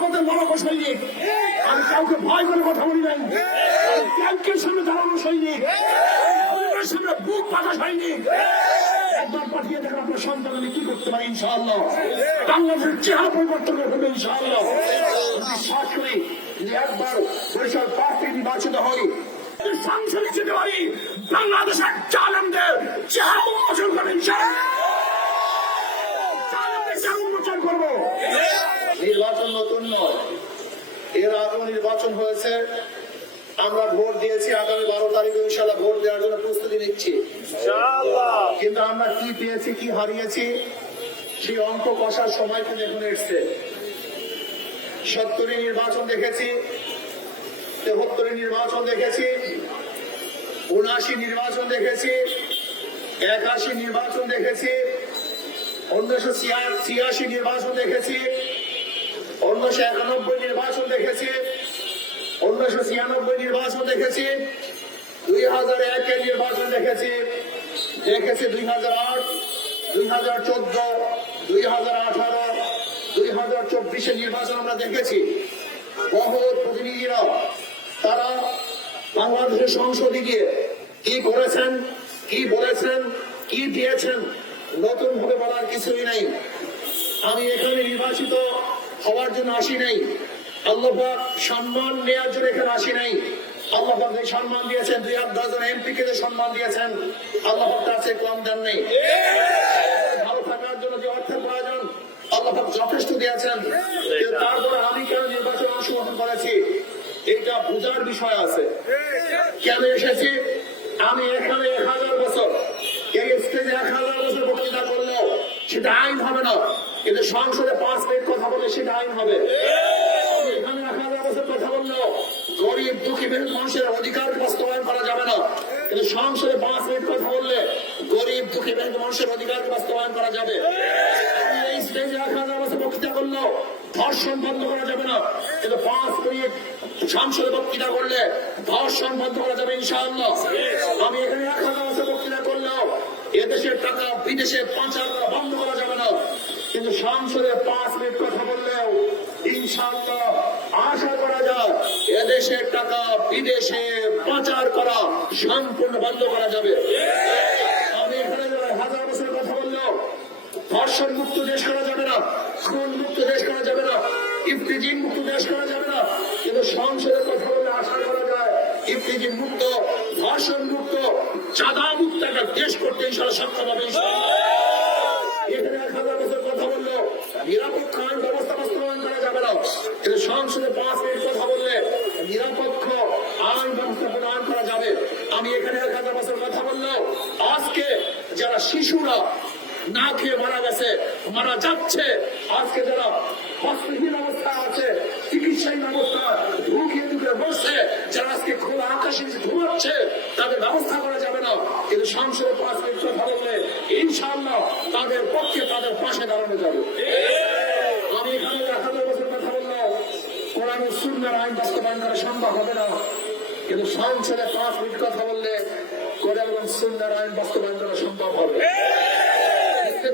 রাজপথের লড়াকো সৈনিক আমি কাউকে ভয় করে কথা বলি নাই। ট্যাঙ্কের সামনে দাঁড়ানো সৈনিক বুক পাতা সৈনিক বাংলাদেশের চেহারা পরিবর্তন করে ফেলবে ইনশাআল্লাহ। আমি বিশ্বাস করি যে একবার বরিশাল পাঁচ থেকে নির্বাচিত হই। সংসদে যেতে পারি, বাংলাদেশের চালানদের চেহারা উন্মোচন ইনশাআল্লাহ চালানদের চেহারা উন্মোচন করব নির্বাচন নতুন নয়। এর আগেও নির্বাচন হয়েছে। আমরা ভোট দিয়েছি আগামী বারো তারিখে ইনশাল্লাহ ভোট দেওয়ার জন্য প্রস্তুতি নিচ্ছি। কিন্তু আমরা কি পেয়েছি কি হারিয়েছি সেই অঙ্ক কষার সময় কিন্তু এখন এসছে। সত্তরে নির্বাচন দেখেছি তেহত্তরে নির্বাচন দেখেছি উনআশি নির্বাচন দেখেছি একাশি নির্বাচন দেখেছি উনিশশো ছিয়াশি নির্বাচন দেখেছি উনিশশো একানব্বই নির্বাচন দেখেছি। উনিশশো ছিয়ানব্বই নির্বাচন দেখেছি। দুই হাজার একের নির্বাচন দেখেছি। দেখেছি দুই হাজার আট, দুই হাজার চোদ্দ, দুই হাজার আঠারো, দুই হাজার চব্বিশের নির্বাচন আমরা দেখেছি। বহু প্রতিনিধিরা তারা বাংলাদেশের সংসদে গিয়ে কি করেছেন, কি বলেছেন, কি দিয়েছেন, নতুন ভাবে বলার কিছুই নাই। আমি এখানে নির্বাচিত হওয়ার জন্য আসি নাই। আল্লাহবাক সম্মান নেওয়ার জন্য এখানে আসি নাই। আমি এটা বোঝার বিষয় আছে। কেন এসেছি? আমি এখানে এক হাজার বছর, এই স্টেজে এক হাজার বছর বক্তৃতা করলেও সেটা আইন হবে না। কিন্তু সংসদে পাঁচ মিনিট কথা বলে সেটা আইন হবে। এখানে কথা গরিব, দুঃখী মানুষের অধিকার বাস্তবায়ন করা যাবে না। কিন্তু সংসদে পাঁচ মিনিট কথা বললে গরিব, দুঃখী মানুষের অধিকার বাস্তবায়ন করা যাবে। এই স্টেজে বক্তৃতা ধর্ষণ বন্ধ করা যাবে না। কিন্তু পাঁচ মিনিট সংসদে বক্তৃতা করলে ধর্ষণ বন্ধ করা যাবে ইনশাআল্লাহ। আমি এখানে এক হাজার বক্তৃতা করলেও এদেশের টাকা বিদেশে পাচার বন্ধ করা যাবে না। কিন্তু সংসদে পাঁচ মিনিট কথা বললেও ইনশাআল্লাহ আশা করা যায় এদেশের টাকা বিদেশে পাচার করা সম্পূর্ণ বন্ধ করা যাবে। না মুক্ত দেশ করা যাবে না কিন্তু সংসদের কথা বলে আশা করা যায় মুক্ত একটা দেশ করতে ইনশাল্লাহ সক্ষম হবে হাজার বলল নিরাপত্তা আইন ব্যবস্থা বাস্তবায়ন করা যাবে না। কিন্তু সংসদে পাঁচ মিনিট কথা বললে নিরপেক্ষ আইন ব্যবস্থা প্রদান করা যাবে। আমি এখানে এক হাজার বছর কথা বলল আজকে যারা শিশুরা না খেয়ে মারা গেছে, মারা যাচ্ছে, আজকে যারা হস্তহীন অবস্থা আছে, চিকিৎসাহীন অবস্থা ঢুকিয়ে ঢুকে বসছে যারা আজকে খোলা আকাশে ঘুমাচ্ছে, তাদের ব্যবস্থা করা যাবে না। কিন্তু সংসদে পাঁচ মিনিট কথা বললে ইনশাআল্লাহ তাদের পক্ষে তাদের পাশে দাঁড়ানো যাবে আমি এখানে এক হাজার বছর কথা বললাম কোরআন ও সুন্নার আইন বাস্তবায়ন করা সম্ভব হবে না। কিন্তু সংসদে পাঁচ মিনিট কথা বললে এবং সুন্নার আইন বাস্তবায়ন করা সম্ভব হবে।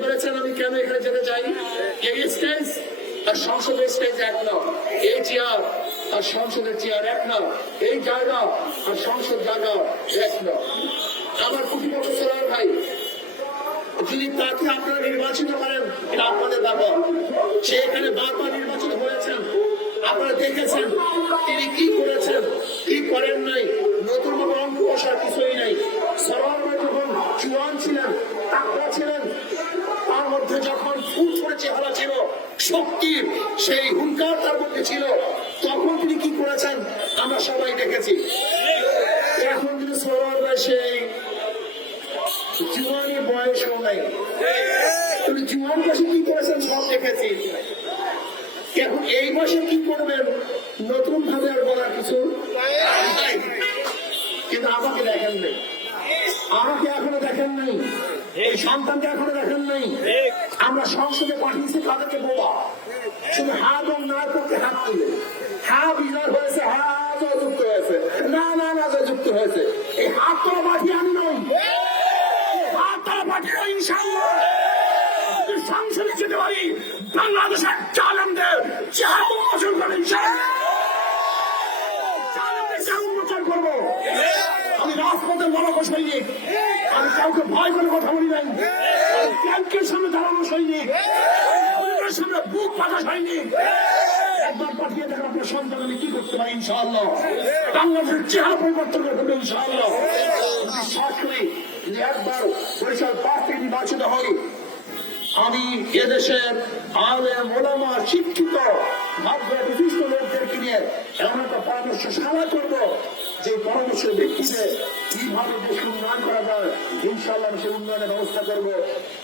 পেরেছেন আমি কেন এখানে যেতে চাই? এই স্টেজ আর সংসদের স্টেজ এক না। এই চেয়ার আর সংসদের চেয়ার এক না। এই জায়গা আর সংসদ জায়গা এক না। আমার ভাই যদি তাকে আপনারা নির্বাচিত করেন, এটা আপনাদের ব্যাপার। সে এখানে বারবার নির্বাচিত হয়েছেন। আপনারা দেখেছেন তিনি কি করেছেন, কি করেন নাই, নতুন অঙ্ক বসার কিছুই নাই। যখন জুয়ান ছিলেন তাকড়া ছিলেন, তার মধ্যে যখন ফুল ছড়ে চেহারা ছিল শক্তির সেই হুঙ্কার তার মধ্যে ছিল, তখন তিনি কি করেছেন, আমরা সবাই দেখেছি। এখন তিনি সেই জীবনের বয়সও নাই তুমি জীবন কি করেছেন, সব দেখেছি। এখন এই বয়সে কি করবেন? নতুন ভাবে আর বলার কিছু কিন্তু আমাকে দেখেন নাই। আমাকে এখনও দেখেন নাই। সন্তানকে এখনও দেখেন নাই। আমরা সংসদে পাঠিয়েছি তাদেরকে বোবা শুধু হা এবং না করতে হাত তুলে হা বিজয় হয়েছে, হা যুক্ত হয়েছে। না না না যুক্ত হয়েছে। এই হাত তোলা পাঠিয়ে আমি নই। হাতটা পাঠিয়ে ইনশাআল্লাহ। সংসদে যেতে পারি, বাংলাদেশের চালানদের চেহারা উন্মোচন করে আমি কাউকে ভয় করে কথা বলি নাই। ট্যাঙ্কের সামনে দাঁড়ানো সামনে বুক আমি এদেশের আলে মোলামা শিক্ষিত ভাগ্য বিশিষ্ট লোকদেরকে নিয়ে এমন একটা পরামর্শ সারা করব। যে পরামর্শের ভিত্তিতে কীভাবে দেশ উন্নয়ন করা যায় ইনশাল্লাহ সেই উন্নয়নের ব্যবস্থা করব।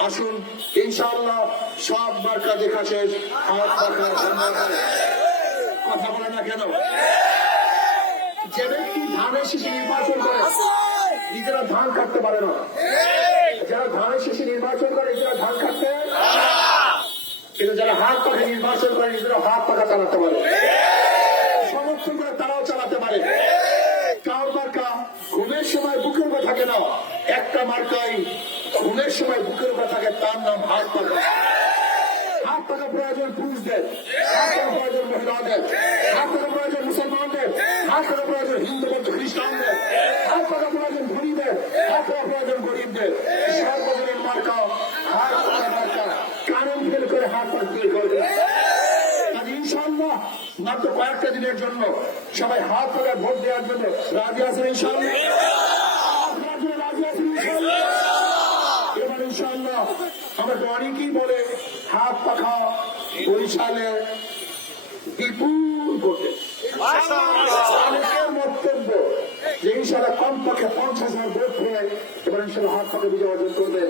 আসুন ইনশাল্লাহ সব মার্কা দেখা শেষ। ধন্যবাদ। কথা বলে না কেন? যে ব্যক্তি ধানের শেষে নির্বাচন করে, নিজেরা ধান কাটতে পারে না। যারা ধানের শেষে নির্বাচন করে, নিজেরা ধান কাটতে কিন্তু যারা হাত পাখা নির্বাচন করে, নিজেরা হাত পাখা চালাতে পারে। একটা মার্কাই ঘুমের সময় বুকের উপর থাকে, তার নাম হাত পাখা হাত পাখা প্রয়োজন পুরুষদের প্রয়োজন মহিলাদের, হাত পাখা প্রয়োজন মুসলমানদের, হাত পাখা প্রয়োজন হিন্দু, বৌদ্ধ, খ্রিস্টানদের, হাত পাখা প্রয়োজন ধনীদের, হাত পাখা প্রয়োজন গরিবদের। সর্বজনীন মার্কা হাত পাখা মার্কা কারণ ফেল করে হাত মাত্র কয়েকটা দিনের জন্য সবাই হাত পাখা ভোট দেওয়ার জন্য রাজি আছেন ইনশাআল্লাহ আপনার জন্য রাজি আছেন ইনশাআল্লাহ এবার ইনশাআল্লাহ আমরা তো অনেকেই বলে, হাত পাখা বরিশালে বিপুল ঘটে অনেকের বক্তব্য যে ইনশাআল্লাহ কমপক্ষে পঞ্চাশ হাজার ভোট পেয়ে এবার হাত পাখা বিজয় অর্জন করবে।